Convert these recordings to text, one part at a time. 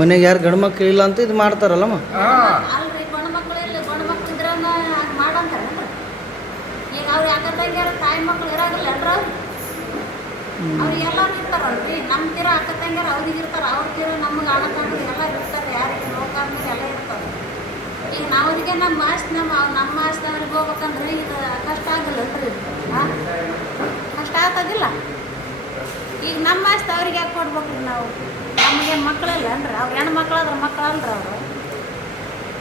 ಮನೆಗೆ ಯಾರು ಗಂಡು ಮಕ್ಳು ಇಲ್ಲ ಅಂತ ಇದು ಮಾಡ್ತಾರಲ್ಲಮ್ಮ. ಅಲ್ರಿ ಗಂಡು ಮಕ್ಳು ಇಲ್ಲ, ಗಂಡು ಮಕ್ಳು ಇದ್ರ ಮಾಡಂತಾರ. ಈಗ ಅವ್ರು ಯಾಕಂದ್ರೆ ತಾಯಿ ಮಕ್ಳು ಇರಾಗಲ್ಲ ಅವ್ರು ಎಲ್ಲರೂ ಇರ್ತಾರಲ್ರಿ. ನಮ್ಮ ತೀರ ಅಕ್ಕ ತಂಗ್ಯಾರ ಅವ್ರಿಗೆ ಇರ್ತಾರೆ, ಅವ್ರ ತೀರ ನಮ್ಗೆ ಅಣ್ಣ ತಂದ್ರೆ ಎಲ್ಲ ಇರ್ತಾರೆ. ಯಾರಿಗೆ ನೋಡ್ಕೊಂಡ್ರೆ ಎಲ್ಲ ಇರ್ತಾರೆ. ಈಗ ನಾವ್ರಿಗೆ ನಮ್ಮ ಆಸ್ತಿ ನಮ್ಮ ಆಸ್ತಿಯವ್ರಿಗೆ ಹೋಗ್ಬೇಕಂದ್ರೆ ಇದು ಕಷ್ಟ ಆಗಲ್ಲಲ್ರಿ. ಕಷ್ಟ ಆಗ್ತದಿಲ್ಲ. ಈಗ ನಮ್ಮ ಆಸ್ತಿ ಅವ್ರಿಗೆ ಯಾಕೆ ಕೊಡ್ಬೇಕ್ರಿ ನಾವು? ನಮಗೇನು ಮಕ್ಕಳಿಲ್ಲ ಅಂದ್ರೆ ಅವ್ರು ಹೆಣ್ಣು ಮಕ್ಳಾದ್ರೆ ಮಕ್ಳು ಅಲ್ರಿ ಅವರು.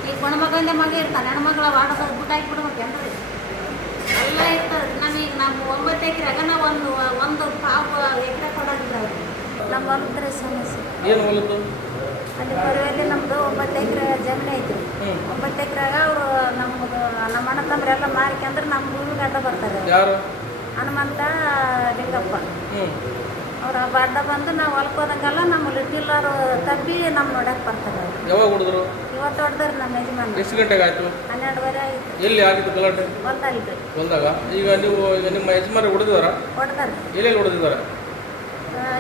ಈಗ ಗಂಡು ಮಗಂದೇ ಮಗ ಇರ್ತಾನೆ, ಹೆಣ್ಣು ಮಕ್ಳು ಆಡೋದು ಊಟ ಹಾಕಿಬಿಡ್ಬೇಕೇನ್ರಿ? ಎಲ್ಲ ಇರ್ತದೆ. ನಮಗೆ ನಾವು 9 ಎಕರೆಗ ನಾವು ಒಂದು ಪಾವು ಎಕರೆ ಕೊಡೋದಿಲ್ಲ ಅವ್ರಿಗೆ. ನಮ್ಮ ಹೊಲದ ಸಮಸ್ಯೆ ಏನು ಹೊಲದ್ದು? ಅಲ್ಲಿ ಬರುವಲ್ಲಿ ನಮ್ಮದು 9 ಎಕರೆ ಜಮೀನು ಐತಿ. 9 ಎಕರೆಗ ಅವರು ನಮ್ಮದು ನಮ್ಮ ಅಣ್ಣ ತಮ್ಮರೆಲ್ಲ ಮಾರಿಕಂದ್ರೆ ನಮ್ಮ ಭೂಮಿಗೆ ಅಡ್ಡ ಬರ್ತಾರೆ. ಯಾರು? ಹನುಮಂತ ಲಿಂಗಪ್ಪ ಅವ್ರು ಅಡ್ಡ ಬಂದು ನಾವು ಹೊಲಕ್ಕೆ ಹೋದಂಗೆಲ್ಲ ನಮ್ಮ ಲಿಟ್ಟಿಲ್ಲರು ತಪ್ಪಿ ನಮ್ಮ ನೋಡಕ್ಕೆ ಬರ್ತಾರೆ. ಯಾವಾಗ ಹೊಡೆದ್ರು? ಇವತ್ತು ಹೊಡೆದ್ರಿ ನಮ್ಮ ಯಜಮಾನ. ಎಷ್ಟು ಗಂಟೆಗೆ ಆಯ್ತು? 12:30 ಆಯ್ತು. ಎಲ್ಲಿ ಆಗಿದ್ದು ಗಲಾಟೆ? ಹೊಲ್ದಲ್ರಿ. ಹೊಲ್ದಾಗ? ಈಗ ನಿಮ್ಮ ಯಜಮಾನ ಹೊಡೆದಿದಾರ? ಹೊಡೆದಾರೆ. ಎಲ್ಲೆಲ್ಲಿ ಹೊಡೆದಿದ್ದಾರೆ?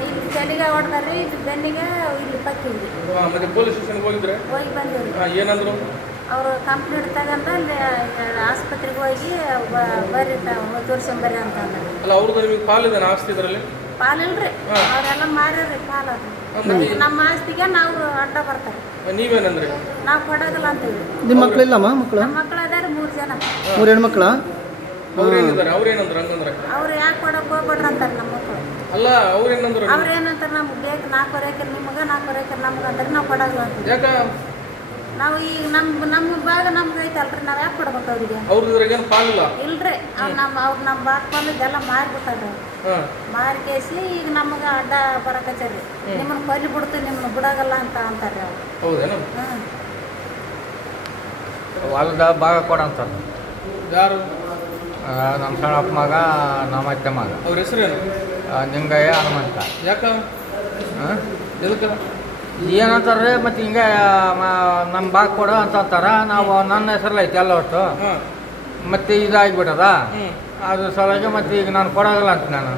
ಇಲ್ಲಿ ತಲೆಗೆ ಹೊಡೆದಾರ್ರಿ, ಇಲ್ಲಿ ಬೆನ್ನಿಗೆ, ಇಲ್ಲಿ ಪಕ್ಕಿದ್ರಿ. ಮತ್ತೆ ಪೊಲೀಸ್ ಸ್ಟೇಷನ್ಗೆ ಹೋಗಿದ್ರೆ? ಹೋಗಿ ಬಂದಿವ್ರಿ. ಏನಂದ್ರು? ಅವರು ಕಂಪ್ಲೇಂಟ್ ತಗೊಂಡು ಅಲ್ಲಿ ಆಸ್ಪತ್ರೆಗೆ ಹೋಗಿ ಬರ್ರಿ ತೋರ್ಸಂಬರ್ರಿ ಅಂತ ಅಂದ್ರೆ. ಅಲ್ಲ ಅವ್ರದ್ದು ನಿಮಗೆ ಪಾಲಿದೆ ಆಸ್ತಿ ಇದರಲ್ಲಿ? ಪಾಲಿಲ್ರಿ, ಅವರೆಲ್ಲ ಮಾರ್ಯಾರ್ರಿ ಪಾಲು. ನಮ್ಮ ಆಸ್ತಿಗೆ ನಾವು ಅಡ್ಡ ಬರ್ತಾರೆ. ನೀವೇನಂದ್ರಿ? ನಾವು ಕೊಡೋದಿಲ್ಲ ಅಂತೀವಿ. ನಿಮ್ಮ ಮಕ್ಳು ಇಲ್ಲಮ್ಮ? ಮಕ್ಕಳು? ನಮ್ಮ ಮಕ್ಳು ಅದಾರ 3 ಜನ. 3 ಹೆಣ್ಮಕ್ಳ? ಅವ್ರೇನಿದ್ದಾರೆ? ಅವ್ರೇನಂದ್ರು ಹಂಗಂದ್ರೆ? ಅವ್ರು ಯಾಕೆ ಕೊಡಕ್ಕೆ ಹೋಗ್ಬೇಡ್ರಿ ಅಂತಾರೆ ನಮ್ಮ ಮಕ್ಕಳು. ಅಲ್ಲ ಅವ್ರೇನಂದ್ರು? ಅವ್ರೇನಂತಾರೆ ನಮ್ಗೆ ಬೇಕು 4 ಎಕರೆ ನಿಮಗೆ 4 ಎಕರೆ ನಮ್ಗೆ ಅಂದ್ರೆ ನಾವು ಕೊಡೋದಿಲ್ಲ ಅಂತೀವಿ. ಯಾಕ? ನಾವು ಈಗ ನಮ್ಮ ಭಾಗ ನಮ್ಗೆ ಐತಲ್ರಿ, ನಾವು ಯಾಕೆ ಕೊಡ್ಬೇಕು ಅವ್ರಿಗೆ? ಅವ್ರದ್ರಾಗೇನು ಪಾಲಿಲ್ಲ? ಇಲ್ರಿ, ಅವ್ರು ನಮ್ಮ ಬಾಕ್ ಪಾಲಿದ್ದೆಲ್ಲ ಮಾರಿಬಿಟ್ಟಾರ್ರಿ. ಮಾರಿಕೇಸಿ ಈಗ ನಮಗೆ ಅಡ್ಡ ಬರಕಚ್ಚಾರಿ. ನಿಮ್ಮನ್ನು ಕೊಲ್ಲಿ ಬಿಡ್ತೀವಿ, ನಿಮ್ಮನ್ನು ಬಿಡೋಗಲ್ಲ ಅಂತ ಅಂತಾರೆ ಅವ್ರು. ಹೌದೇನು? ಹೊಲದ ಭಾಗ ಕೊಡಂತಾರೆ. ಯಾರು? ನಮ್ಮ ಸಣ್ಣಪ್ಪ ಮಗ, ನಮ್ಮ ಅತ್ತೆ ಮಗ. ಅವ್ರ ಹೆಸರೇನು? ನಿಂಗಯ್ಯ ಹನುಮಂತ. ಯಾಕ? ಎದಕ್ಕೆ? ಏನಂತಾರೆ ಮತ್ತು ಹಿಂಗೆ ನಮ್ಮ ಭಾಗ ಕೊಡು ಅಂತಂತಾರ. ನಾವು ನನ್ನ ಹೆಸರಲ್ಲಿ ಐತಿ ಎಲ್ಲ ಒಟ್ಟು. ಮತ್ತೆ ಇದಾಗಿಬಿಟ್ಟದ. ಅದ್ರ ಸಲುವಾಗಿ ಮತ್ತೆ ಈಗ ನಾನು ಕೊಡೋದಿಲ್ಲ ಅಂತ ನಾನು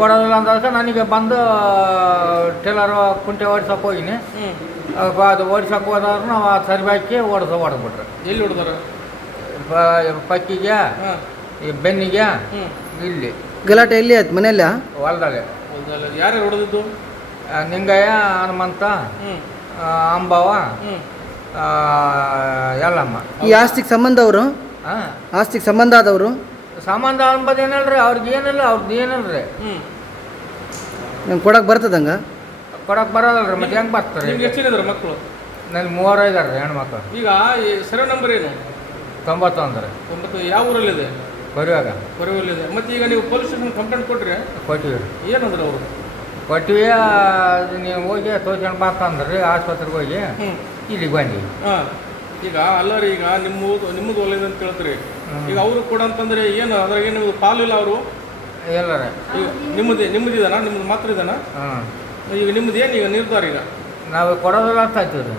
ಕೊಡೋದಿಲ್ಲ ಅಂದಾಗ ನನಗೆ ಬಂದು ಟೇಲರ್ ಕುಂಟೆ ಓಡಿಸೋಕೆ ಹೋಗಿನಿ. ಅದು ಓಡಿಸೋಕೆ ಹೋದವ್ರು ನಾವು ಸರಿ ಬಾಕಿ ಹೊಡೆದ್ಬಿಟ್ರೆ. ಎಲ್ಲಿ ಹೊಡೆದಾರ? ಪಕ್ಕಿಗೆ, ಈ ಬೆನ್ನಿಗೆ, ಇಲ್ಲಿ. ಗಲಾಟೆ ಎಲ್ಲಿ ಆಯ್ತು? ಮನೆಯಲ್ಲ? ಹೊಲದಲ್ಲೇ. ಯಾರು ಹೊಡೆದಿದ್ದು? ನಿಂಗಯ್ಯ, ಹನುಮಂತ, ಅಂಬವ್ವ, ಎಲ್ಲಮ್ಮ. ಈ ಆಸ್ತಿಗೆ ಸಂಬಂಧ ಅವರು? ಆಸ್ತಿಗೆ ಸಂಬಂಧ ಆದವರು? ಸಂಬಂಧ ಅಂಬದು ಏನಲ್ರಿ, ಅವ್ರಿಗೆ ಏನಿಲ್ಲ, ಅವ್ರದ್ದು ಏನಿಲ್ರಿ. ನಂಗೆ ಕೊಡಕ್ಕೆ ಬರ್ತದಂಗ? ಕೊಡಕ್ಕೆ ಬರೋದಲ್ರಿ, ಮತ್ತೆ ಹೆಂಗೆ ಬರ್ತಾರೆ? ನಿಮ್ಗೆ ಎಷ್ಟು ಜನ ಮಕ್ಕಳು? ನನಗೆ 3 ಇದಾರೆ ಹೆಣ್ಮಕ್ಳು. ಈಗ ಸರಿ ನಂಬರ್ ಏನು? 91 ರೀ. 90. ಯಾವ ಊರಲ್ಲಿದೆ? ಬರುವಾಗ ಬರುವಲ್ಲಿದೆ. ಮತ್ತೆ ಈಗ ನೀವು ಪೊಲೀಸ್ ಸ್ಟೇಷನ್ ಕಂಪ್ಲೇಂಟ್ ಕೊಟ್ರಿ? ಕೊಟ್ಟಿವಿ. ಏನಂದ್ರೆ ಅವರು? ಕೊಟ್ಟಿವಿ, ನೀವು ಹೋಗಿ ತೋರ್ಸ್ಕೊಂಡು ಬರ್ತಂದ್ರಿ ಆಸ್ಪತ್ರೆಗೆ ಹೋಗಿ ಇಲ್ಲಿಗೆ ಬಂದೀವಿ. ಈಗ ಅಲ್ಲರಿ, ಈಗ ನಿಮ್ಮದು ಒಳ್ಳೇದು ಅಂತ ಕೇಳ್ತೀರಿ. ಈಗ ಅವರು ಕೂಡ ಅಂತಂದ್ರೆ ಏನು ಅದ್ರಾಗ ಏನು ಪಾಲಿಲ್ಲ ಅವರು? ಎಲ್ಲರೇ ಈಗ ನಿಮ್ಮದಿದಾನ? ನಿಮ್ಮದು ಮಾತ್ರ ಇದಾನ? ಈಗ ನಿಮ್ಮದು ಏನು ಈಗ ನಿರ್ಧಾರ? ಈಗ ನಾವು ಕೊಡೋದಿಲ್ಲ ಅಂತ ಆಯ್ತೀವಿ ರೀ.